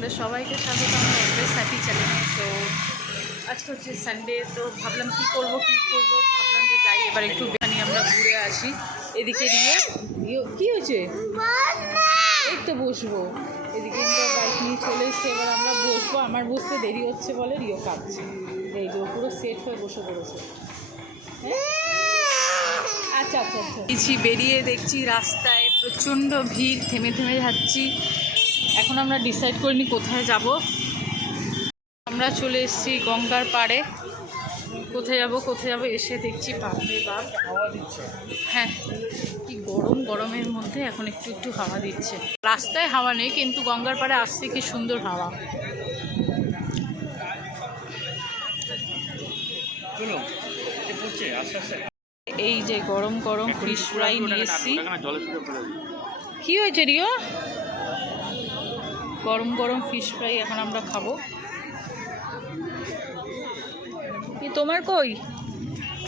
তোমাদের সবাইকে স্বাগত, আমার অলওয়েজ হ্যাপি চ্যানেলে তো আজকে হচ্ছে সানডে তো ভাবলাম কি করব কি করব? ভাবলাম যে যাই, এবার একটু বেখানি আমরা ঘুরে আসি। এদিকে নিয়ে কি হয়েছে? এই তো বসবো। এদিকে বাইক নিয়ে চলে এসছে, এবার আমরা বসবো। আমার বসতে দেরি হচ্ছে বলে রিও কাঁদছে। এই যে পুরো সেট হয়ে বসে পড়েছে? আচ্ছা আচ্ছা আচ্ছা। বেরিয়ে দেখছি রাস্তায় প্রচণ্ড ভিড়, থেমে থেমে যাচ্ছি। এখন আমরা ডিসাইড করিনি কোথায় যাব। আমরা চলে এসেছি গঙ্গার পাড়ে। কোথায় যাব কোথায় যাব এসে দেখছি বাপরে বাপ। হাওয়া দিচ্ছে। হ্যাঁ কি গরম গরমের মধ্যে এখন একটু একটু হাওয়া দিচ্ছে। রাস্তায় হাওয়া নেই কিন্তু গঙ্গার পাড়ে আসছে কি সুন্দর হাওয়া। এই যে গরম গরম ফিশ ফ্রাই নিয়ে এসেছি। কি হয়েছে রিও? গরম গরম ফিশ ফ্রাই এখন আমরা খাব। তোমার কই?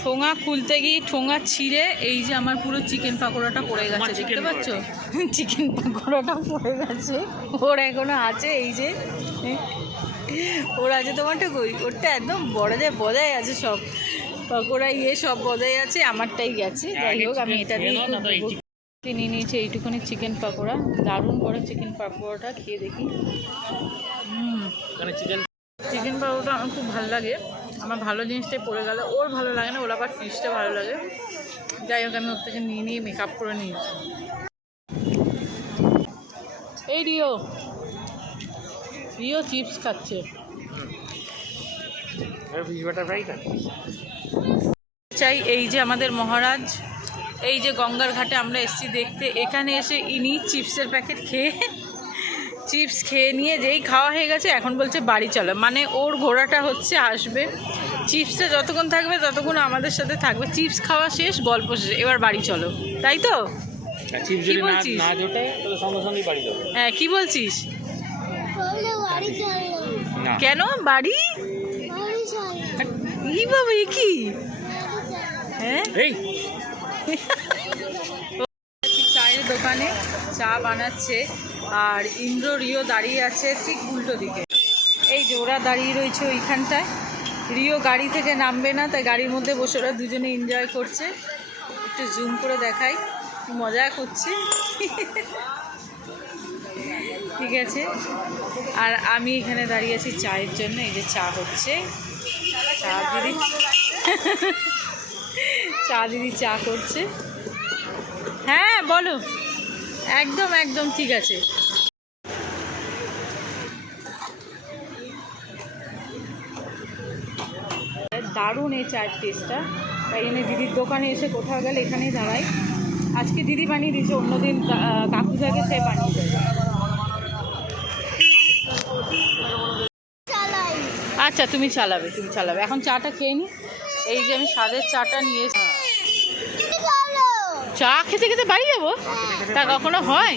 ঠোঙা খুলতে গিয়ে ঠোঙা ছিঁড়ে এই যে আমার পুরো চিকেন পাকোড়াটা পড়ে গেছে দেখতে পাচ্ছ? চিকেন পাকোড়াটা পড়ে গেছে। ওর এখনও আছে এই যে। ওর আছে তোমারটা কই? ওরটা একদম বড় যায় বজায় আছে সব। পাকোড়া ইয়ে সব বজায় আছে আমারটাই গেছে। যাই হোক আমি এটা দিয়ে নিয়ে নিয়েছি এইটুকুনি চিকেন পাকোড়া। দারুণ বড় চিকেন পাকোড়াটা খেয়ে দেখি। হুম। চিকেন চিকেন পাকোড়াটা আমার খুব ভালো লাগে। আমার ভালো জিনিসটাই পড়ে গেল। ওর ভালো লাগে না ওর আবার ফিশটা ভালো লাগে। যাই হোক আমি ওর থেকে নিয়ে নিয়ে মেকআপ করে নিয়েছি। এই রিও। রিও চিপস খাচ্ছে। চাই এই যে আমাদের মহারাজ। এই যে গঙ্গার ঘাটে আমরা এসেছি দেখতে এখানে এসে ইনি চিপসের প্যাকেট খেয়ে চিপস খেয়ে নিয়ে যেই খাওয়া হয়ে গেছে এখন বলছে বাড়ি চলো। মানে ওর ঘোড়াটা হচ্ছে আসবে। চিপসটা যতক্ষণ থাকবে ততক্ষণ আমাদের সাথে থাকবে। চিপস খাওয়া শেষ গল্প শেষ। এবার বাড়ি চলো। তাই তো? চিপস কি বলছিস? হ্যাঁ কি বলছিস? কেন? বাড়ি? ই বাবা এ কি? হ্যাঁ এই! চায়ের দোকানে? চা বানাচ্ছে, আর ইন্দ্র রিও দাঁড়িয়ে আছে ঠিক উল্টো দিকে। এই যে ওরা দাঁড়িয়ে রয়েছে ওইখানটায়। রিও গাড়ি থেকে নামবে না, তাই গাড়ির মধ্যে বসে ওরা দুজনে এনজয় করছে। একটু জুম করে দেখাই মজা করছে। ঠিক আছে। আর আমি এখানে দাঁড়িয়ে আছি চায়ের জন্য, এই যে চা হচ্ছে। চা দিদি। চা দিদি চা করছে। হ্যাঁ বলো। একদম একদম ঠিক আছে। দারুণ এই চায়ের টেস্টটা তাই জন্য দিদির দোকানে এসে কোথাও গেলে এখানেই দাঁড়াই। আজকে দিদি বানিয়ে দিয়েছে অন্যদিন কাকু থাকে সে বানিয়ে দেয় আচ্ছা তুমি চালাবে তুমি চালাবে। এখন চাটা খেয়ে নি। এই যে আমি স্বাদের চাটা নিয়ে। চা খেতে খেতে বাড়ি যাব? তা কখনো হয়?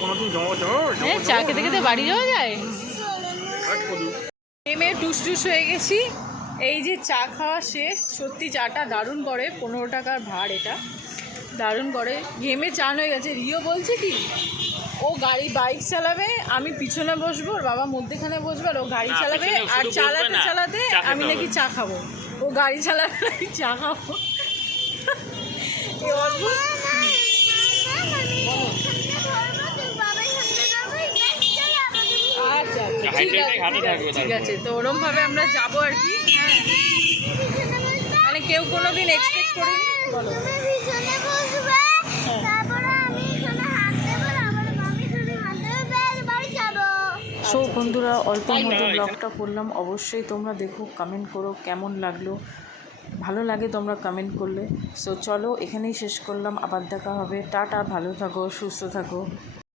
হ্যাঁ চা খেতে খেতে বাড়ি যাওয়া যায়? নেমে টুস টুস হয়ে গেছি। এই যে চা খাওয়া শেষ সত্যি চাটা দারুণ করে পনেরো টাকার ভাড় এটা। দারুণ করে। ঘেমে চান হয়ে গেছে। রিও বলছে কি ও গাড়ি বাইক চালাবে আমি পিছনে বসবো ওর বাবা মধ্যেখানে বসবে আর ও গাড়ি চালাবে আর চালাতে চালাতে আমি নাকি চা খাব? ও গাড়ি চালাবে চা খাব। অদ্ভুত আচ্ছা আচ্ছা, ঠিক আছে তো ওরম ভাবে আমরা যাব আর কি। হ্যাঁ। মানে কেউ কোনো দিন এক্সপেক্ট করিনি? বলো। সো বন্ধুরা অল্প মধ্যে ব্লগটা করলাম। অবশ্যই তোমরা দেখো কমেন্ট করো কেমন লাগল? ভালো লাগে তোমরা কমেন্ট করলে। সো চলো এখানেই শেষ করলাম। আবার দেখা হবে। টাটা ভালো থাকো সুস্থ থাকো।